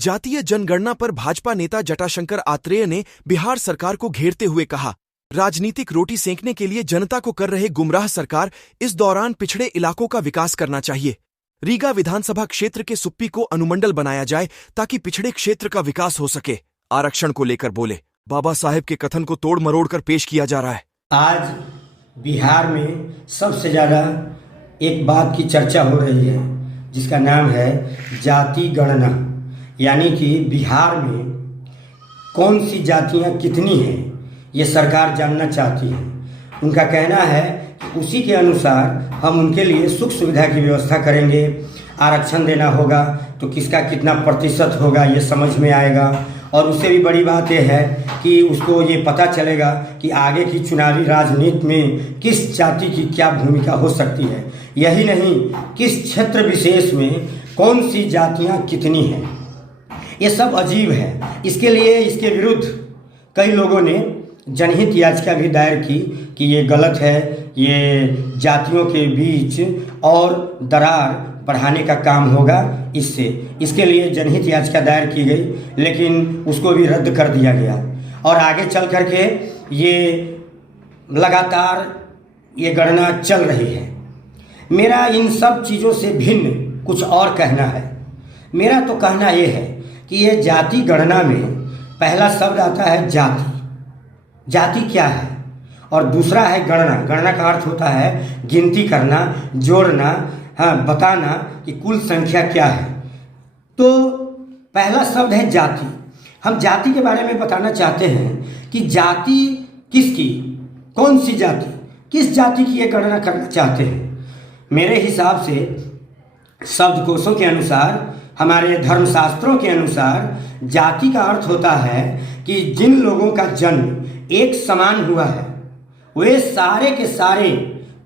जातीय जनगणना पर भाजपा नेता जटाशंकर आत्रेय ने बिहार सरकार को घेरते हुए कहा, राजनीतिक रोटी सेंकने के लिए जनता को कर रहे गुमराह सरकार इस दौरान पिछड़े इलाकों का विकास करना चाहिए। रीगा विधानसभा क्षेत्र के सुप्पी को अनुमंडल बनाया जाए ताकि पिछड़े क्षेत्र का विकास हो सके। आरक्षण को लेकर बोले, बाबा साहेब के कथन को तोड़ मरोड़ कर पेश किया जा रहा है। आज बिहार में सबसे ज़्यादा एक बात की चर्चा हो रही है जिसका नाम है जाति गणना, यानी कि बिहार में कौन सी जातियां कितनी हैं ये सरकार जानना चाहती है। उनका कहना है कि उसी के अनुसार हम उनके लिए सुख सुविधा की व्यवस्था करेंगे। आरक्षण देना होगा तो किसका कितना प्रतिशत होगा ये समझ में आएगा, और उससे भी बड़ी बात यह है कि उसको ये पता चलेगा कि आगे की चुनावी राजनीति में किस जाति की क्या भूमिका हो सकती है। यही नहीं, किस क्षेत्र विशेष में कौन सी जातियां कितनी हैं, ये सब अजीब है। इसके लिए इसके विरुद्ध कई लोगों ने जनहित याचिका भी दायर की कि ये गलत है, ये जातियों के बीच और दरार बढ़ाने का काम होगा इससे। इसके लिए जनहित याचिका दायर की गई, लेकिन उसको भी रद्द कर दिया गया और आगे चल करके ये लगातार ये गणना चल रही है। मेरा इन सब चीज़ों से भिन्न कुछ और कहना है। मेरा तो कहना ये है कि ये जाति गणना में पहला शब्द आता है जाति। जाति क्या है? और दूसरा है गणना। गणना का अर्थ होता है गिनती करना, जोड़ना, हाँ, बताना कि कुल संख्या क्या है। तो पहला शब्द है जाति। हम जाति के बारे में बताना चाहते हैं कि जाति किसकी, कौन सी जाति, किस जाति की ये गणना करना चाहते हैं। मेरे हिसाब से शब्दकोशों के अनुसार, हमारे धर्मशास्त्रों के अनुसार जाति का अर्थ होता है कि जिन लोगों का जन्म एक समान हुआ है, वे सारे के सारे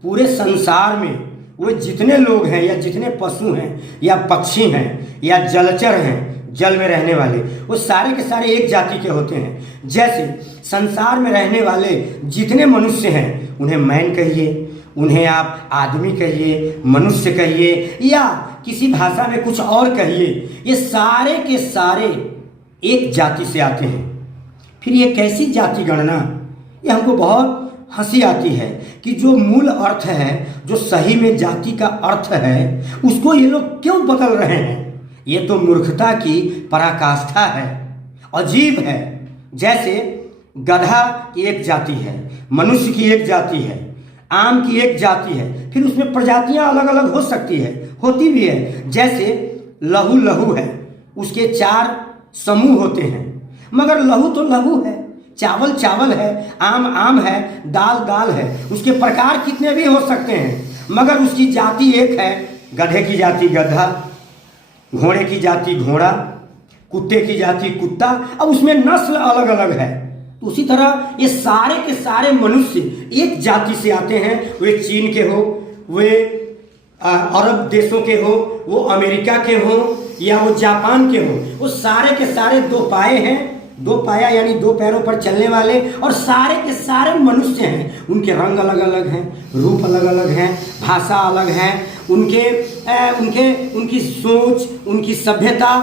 पूरे संसार में वो जितने लोग हैं या जितने पशु हैं या पक्षी हैं या जलचर हैं, जल में रहने वाले, वो सारे के सारे एक जाति के होते हैं। जैसे संसार में रहने वाले जितने मनुष्य हैं उन्हें मैन कहिए, उन्हें आप आदमी कहिए, मनुष्य कहिए, या किसी भाषा में कुछ और कहिए, ये सारे के सारे एक जाति से आते हैं। फिर ये कैसी जाति गणना, ये हमको बहुत हंसी आती है कि जो मूल अर्थ है, जो सही में जाति का अर्थ है, उसको ये लोग क्यों बदल रहे हैं। ये तो मूर्खता की पराकाष्ठा है, अजीब है। जैसे गधा की एक जाति है, मनुष्य की एक जाति है, आम की एक जाति है, फिर उसमें प्रजातियां अलग अलग हो सकती है, होती भी है। जैसे लहू लहू है, उसके 4 समूह होते हैं, मगर लहू तो लहू है, चावल चावल है, आम आम है, दाल दाल है। उसके प्रकार कितने भी हो सकते हैं, मगर उसकी जाति एक है। गधे की जाति गधा, घोड़े की जाति घोड़ा, कुत्ते की जाति कुत्ता, अब उसमें नस्ल अलग अलग है। तो उसी तरह ये सारे के सारे मनुष्य एक जाति से आते हैं। वे चीन के हो, वे अरब देशों के हो, वो अमेरिका के हो, या वो जापान के हो, वो सारे के सारे 2 पाए हैं, 2 पाया यानी 2 पैरों पर चलने वाले, और सारे के सारे मनुष्य हैं। उनके रंग अलग अलग हैं, रूप अलग अलग हैं, भाषा अलग है, उनकी सोच, उनकी सभ्यता,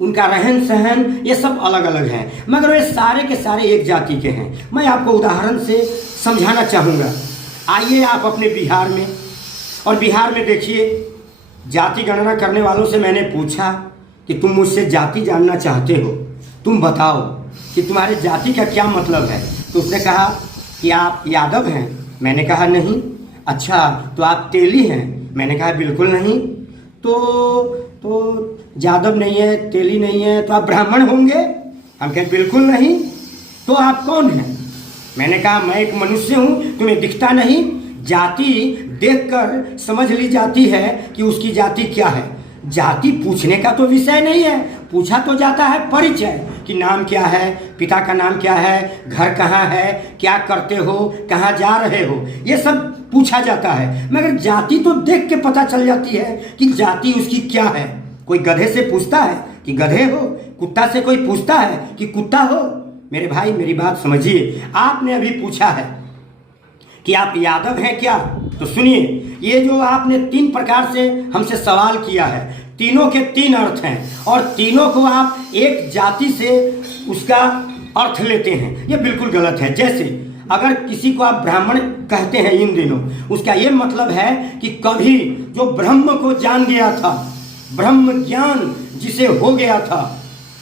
उनका रहन सहन, ये सब अलग अलग है, मगर वे सारे के सारे एक जाति के हैं। मैं आपको उदाहरण से समझाना चाहूँगा। आइए आप अपने बिहार में, और बिहार में देखिए, जाति गणना करने वालों से मैंने पूछा कि तुम मुझसे जाति जानना चाहते हो, तुम बताओ कि तुम्हारे जाति का क्या मतलब है। तो उसने कहा कि आप यादव हैं। मैंने कहा नहीं। अच्छा, तो आप तेली हैं। मैंने कहा बिल्कुल नहीं। तो यादव नहीं है, तेली नहीं है, तो आप ब्राह्मण होंगे। हम कहे बिल्कुल नहीं। तो आप कौन हैं? मैंने कहा मैं एक मनुष्य हूँ, तुम्हें दिखता नहीं। जाति देखकर समझ ली जाती है कि उसकी जाति क्या है। जाति पूछने का तो विषय नहीं है, पूछा तो जाता है परिचय, कि नाम क्या है, पिता का नाम क्या है, घर कहाँ है, क्या करते हो, कहाँ जा रहे हो, ये सब पूछा जाता है। मगर जाति तो देख के पता चल जाती है कि जाति उसकी क्या है। कोई गधे से पूछता है कि गधे हो, कुत्ता से कोई पूछता है कि कुत्ता हो। मेरे भाई मेरी बात समझिए, आपने अभी पूछा है कि आप यादव हैं क्या? तो सुनिए, ये जो आपने 3 प्रकार से हमसे सवाल किया है, तीनों के 3 अर्थ हैं और तीनों को आप एक जाति से उसका अर्थ लेते हैं, ये बिल्कुल गलत है। जैसे अगर किसी को आप ब्राह्मण कहते हैं इन दिनों, उसका ये मतलब है कि कभी जो ब्रह्म को जान गया था, ब्रह्म ज्ञान जिसे हो गया था,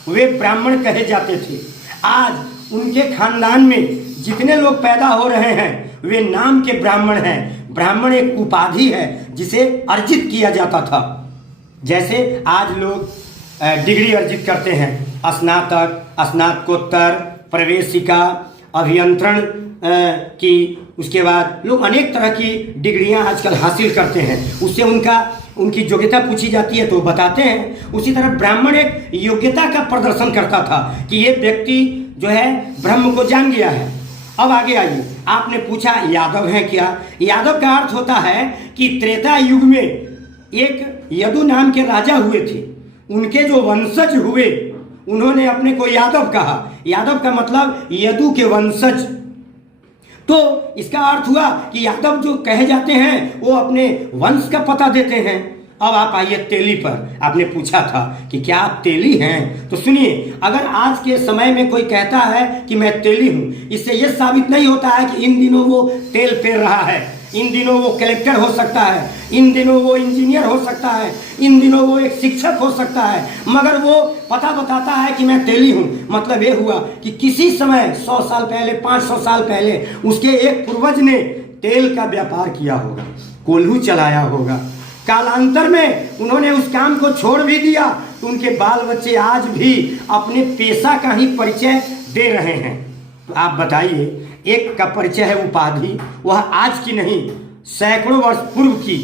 वे ब्राह्मण कहे जाते थे। आज उनके खानदान में जितने लोग पैदा हो रहे हैं वे नाम के ब्राह्मण हैं। ब्राह्मण एक उपाधि है जिसे अर्जित किया जाता था। जैसे आज लोग डिग्री अर्जित करते हैं, स्नातक, स्नातकोत्तर, प्रवेशिका, अभियंत्रण की, उसके बाद लोग अनेक तरह की डिग्रियां आजकल हासिल करते हैं। उससे उनकी योग्यता पूछी जाती है तो बताते हैं। उसी तरह ब्राह्मण एक योग्यता का प्रदर्शन करता था कि ये व्यक्ति जो है ब्रह्म को जान गया है। अब आगे आइए, आपने पूछा यादव है क्या? यादव का अर्थ होता है कि त्रेता युग में एक यदु नाम के राजा हुए थे, उनके जो वंशज हुए उन्होंने अपने को यादव कहा। यादव का मतलब यदु के वंशज। तो इसका अर्थ हुआ कि यादव जो कहे जाते हैं वो अपने वंश का पता देते हैं। अब आप आइए तेली पर। आपने पूछा था कि क्या आप तेली हैं? तो सुनिए, अगर आज के समय में कोई कहता है कि मैं तेली हूं, इससे यह साबित नहीं होता है कि इन दिनों वो तेल पेर रहा है, इन दिनों वो कलेक्टर हो सकता है, इन दिनों वो इंजीनियर हो सकता है, इन दिनों वो एक शिक्षक हो सकता है, मगर वो पता बताता है कि मैं तेली हूँ। मतलब ये हुआ कि किसी समय 100 साल पहले, 500 साल पहले उसके एक पूर्वज ने तेल का व्यापार किया होगा, कोल्हू चलाया होगा। कालांतर में उन्होंने उस काम को छोड़ भी दिया तो उनके बाल बच्चे आज भी अपने पेशा का ही परिचय दे रहे हैं। तो आप बताइए, एक का परिचय है उपाधि, वह आज की नहीं सैकड़ों वर्ष पूर्व की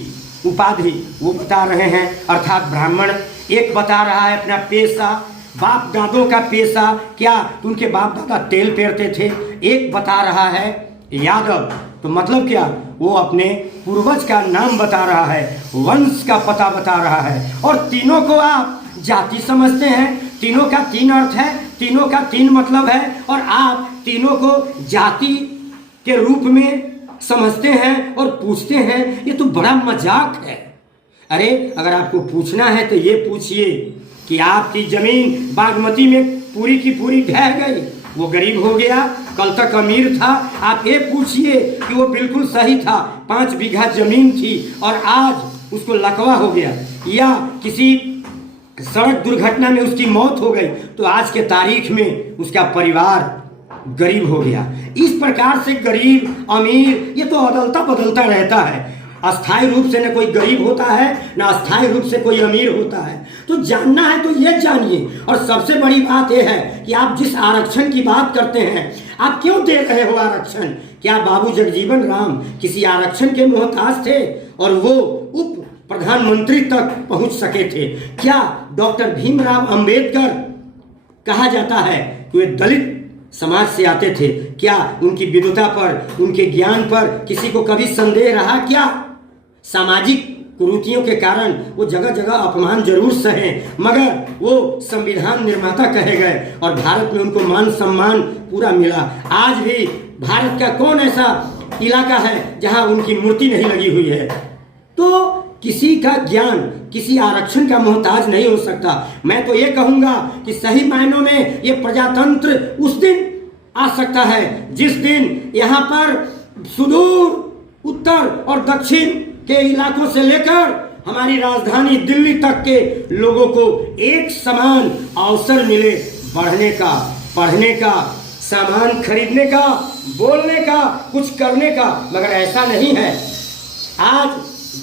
उपाधि वो बता रहे हैं, अर्थात ब्राह्मण। एक बता रहा है अपना पेशा, बाप दादों का पेशा क्या, तो उनके बाप दादा तेल पेरते थे। एक बता रहा है यादव, तो मतलब क्या, वो अपने पूर्वज का नाम बता रहा है, वंश का पता बता रहा है। और तीनों को आप जाति समझते हैं, तीनों का 3 अर्थ है, तीनों का 3 मतलब है, और आप तीनों को जाति के रूप में समझते हैं और पूछते हैं। ये तो बड़ा मजाक है। अरे अगर आपको पूछना है तो ये पूछिए कि आपकी जमीन बागमती में पूरी की पूरी ढह गई, वो गरीब हो गया, कल तक अमीर था। आप ये पूछिए कि वो बिल्कुल सही था, 5 बीघा जमीन थी और आज उसको लकवा हो गया, या किसी सड़क दुर्घटना में उसकी मौत हो गई, तो आज के तारीख में उसका परिवार गरीब हो गया। इस प्रकार से गरीब अमीर ये तो अदलता बदलता रहता है। अस्थायी रूप से न कोई गरीब होता है, न अस्थायी रूप से कोई अमीर होता है। तो जानना है तो ये जानिए। और सबसे बड़ी बात यह है कि आप जिस आरक्षण की बात करते हैं, आप क्यों दे रहे हो आरक्षण? क्या बाबू जगजीवन राम किसी आरक्षण के मोहताज थे और वो उप प्रधानमंत्री तक पहुंच सके थे? क्या डॉक्टर भीमराव अंबेडकर कहा जाता है कि वे दलित समाज से आते थे? क्या उनकी विद्वता पर, उनके ज्ञान पर किसी को कभी संदेह रहा क्या? सामाजिक कुरीतियों के कारण वो जगह जगह अपमान जरूर सहे, मगर वो संविधान निर्माता कहे गए और भारत में उनको मान सम्मान पूरा मिला। आज भी भारत का कौन ऐसा इलाका है जहां उनकी मूर्ति नहीं लगी हुई है? तो किसी का ज्ञान किसी आरक्षण का मोहताज नहीं हो सकता। मैं तो ये कहूंगा कि सही मायनों में ये प्रजातंत्र उस दिन आ सकता है जिस दिन यहाँ पर सुदूर उत्तर और दक्षिण के इलाकों से लेकर हमारी राजधानी दिल्ली तक के लोगों को एक समान अवसर मिले बढ़ने का, पढ़ने का, सामान खरीदने का, बोलने का, कुछ करने का। मगर ऐसा नहीं है। आज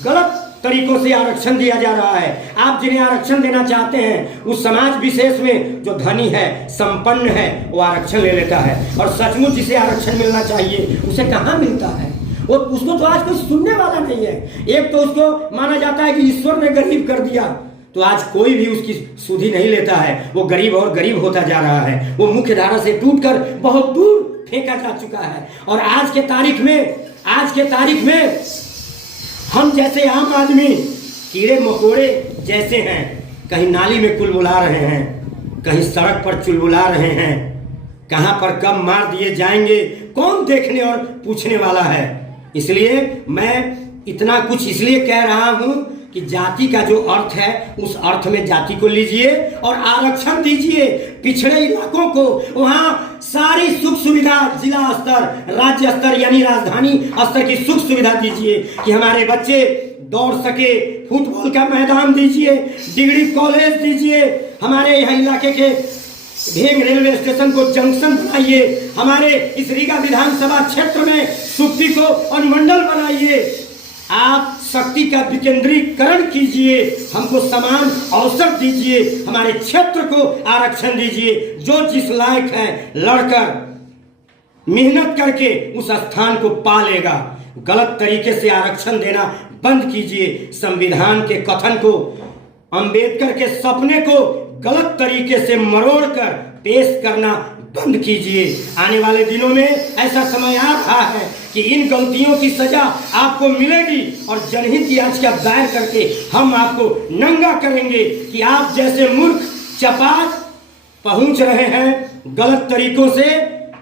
गलत तरीकों से आरक्षण दिया जा रहा है। आप जिन्हें आरक्षण देना चाहते हैं उस समाज विशेष में जो धनी है, संपन्न है, वो आरक्षण ले लेता है, और सचमुच जिसे आरक्षण मिलना चाहिए उसे कहाँ मिलता है? वो उसको तो आज कोई सुनने वाला नहीं है। एक तो उसको माना जाता है कि ईश्वर ने गरीब कर दिया, तो आज कोई भी उसकी सुधि नहीं लेता है। वो गरीब और गरीब होता जा रहा है। वो मुख्य धारा से टूटकर बहुत दूर फेंका जा चुका है। और आज के तारीख में हम जैसे आम आदमी कीड़े मकोड़े जैसे हैं। कहीं नाली में कुलबुला रहे हैं, कहीं सड़क पर चुलबुला रहे हैं। कहां पर कब मार दिए जाएंगे कौन देखने और पूछने वाला है? इसलिए मैं इतना कुछ इसलिए कह रहा हूं कि जाति का जो अर्थ है उस अर्थ में जाति को लीजिए और आरक्षण दीजिए। पिछड़े इलाकों को वहां सारी सुख सुविधा, जिला स्तर, राज्य स्तर यानी राजधानी स्तर की सुख सुविधा दीजिए कि हमारे बच्चे दौड़ सके, फुटबॉल का मैदान दीजिए, डिग्री कॉलेज दीजिए, हमारे यहाँ इलाके के भेंग रेलवे स्टेशन को जंक्शन बनाइए, हमारे इस रीगा विधानसभा क्षेत्र में सुप्पी को अनुमंडल बनाइए। आप शक्ति का विकेंद्रीकरण कीजिए, हमको समान अवसर दीजिए, हमारे क्षेत्र को आरक्षण दीजिए। जो जिस लायक है लड़कर मेहनत करके उस स्थान को पा लेगा। गलत तरीके से आरक्षण देना बंद कीजिए। संविधान के कथन को, अंबेडकर के सपने को गलत तरीके से मरोड़कर पेश करना बंद कीजिए। आने वाले दिनों में ऐसा समय आ रहा है कि इन गलतियों की सजा आपको मिलेगी और जनहित याचिका दायर करके हम आपको नंगा करेंगे कि आप जैसे मूर्ख चपाट पहुंच रहे हैं गलत तरीकों से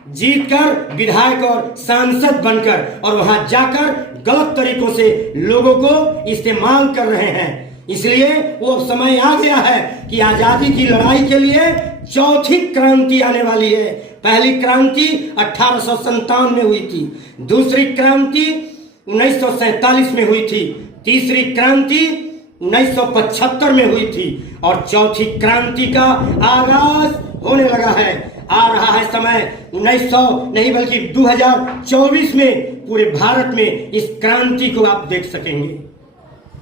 जीतकर विधायक और सांसद बनकर और वहां जाकर गलत तरीकों से लोगों को इस्तेमाल कर रहे हैं। इसलिए वो समय आ गया है कि आजादी की लड़ाई के लिए चौथी क्रांति आने वाली है। पहली क्रांति 1857 में हुई थी, दूसरी क्रांति 1947 में हुई थी, तीसरी क्रांति 1975 में हुई थी और चौथी क्रांति का आगाज होने लगा है। आ रहा है समय 1900 नहीं बल्कि 2024 में पूरे भारत में इस क्रांति को आप देख सकेंगे।